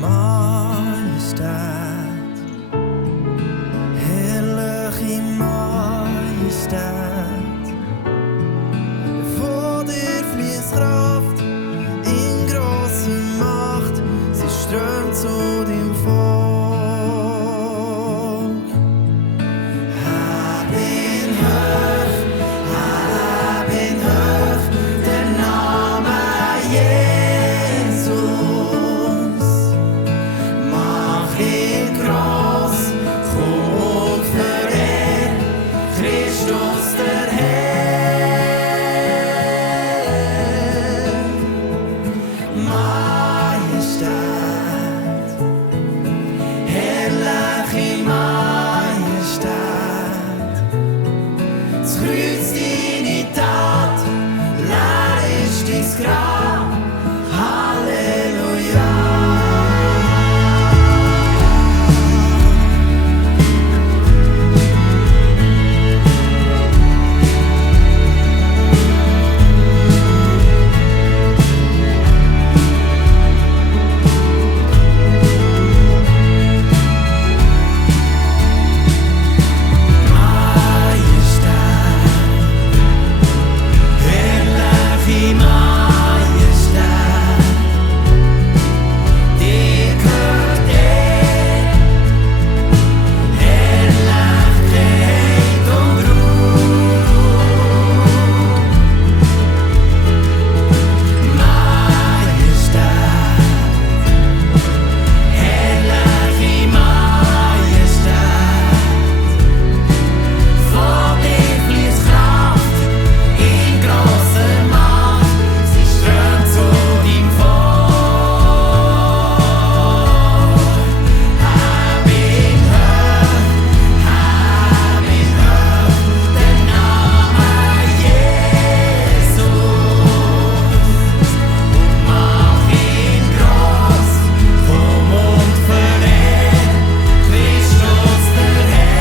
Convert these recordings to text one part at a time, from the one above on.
Majestät, herrliche Majestät, vor dir fließt Kraft in grosser Macht, sie strömt zu deinem Volk. Heb ihn hoch, der Name Jesus. Mach ihn groß, komm und verehr Christus der Herr. Majestät, herrliche Majestät, das Kreuz deine Tat, leer ist dein Grab, Halleluja. Herrliche Majestät, dir gehört Herrlichkeit und Ruhm. Majestät, herrliche Majestät, vor dir fließt Kraft in grosser Macht, sie strömt zu deinem Volk. Heb ihn hoch, der Name Jesus. Und mach ihn groß, komm und verehr Christus der Herr.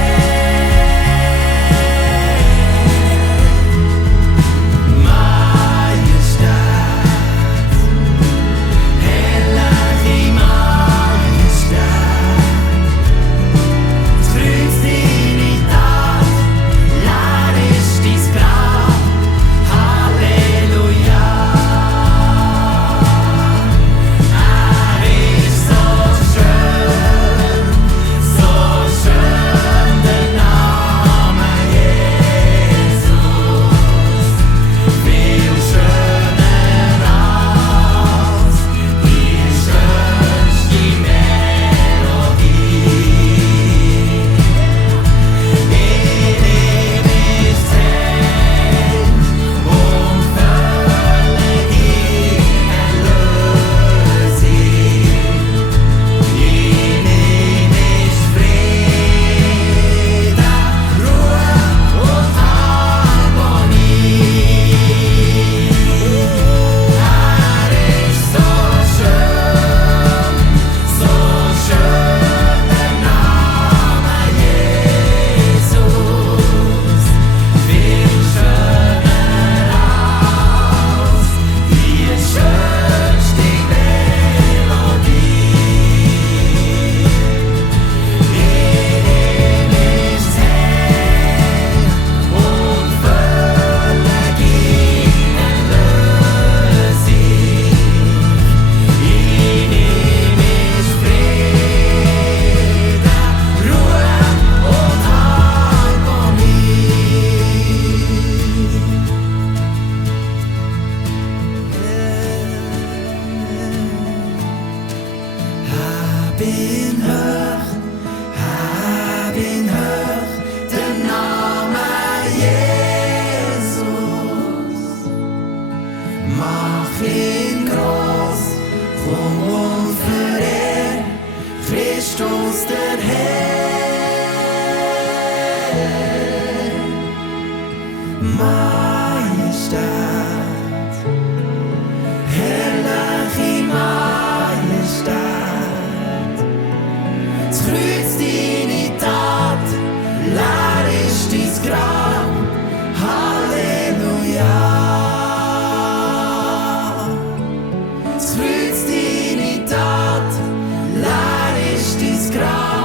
Majestät, herrliche Majestät, das Kreuz deine Tat, leer ist dein Grab, Halleluja. Ist so schön, der Name Jesus. Viel schöner als die schönste Melodie. In ihm ist Heil und völlige Erlösung. In ihm ist Friede, Ruhe und Harmonie. Ist so schön, der Name Jesus. Viel schöner als die schönste Melodie. In ihm ist Heil und völlige Erlösung. In ihm ist Friede, Ruhe und Harmonie. Heb ihn hoch, der Name Jesus. Mach ihn groß, komm und verehr Christus der Herr. Majestät, herrliche Majestät, das Kreuz deine Tat, leer ist dein Grab, Halleluja. Das Kreuz deine Tat, ist dein Grab.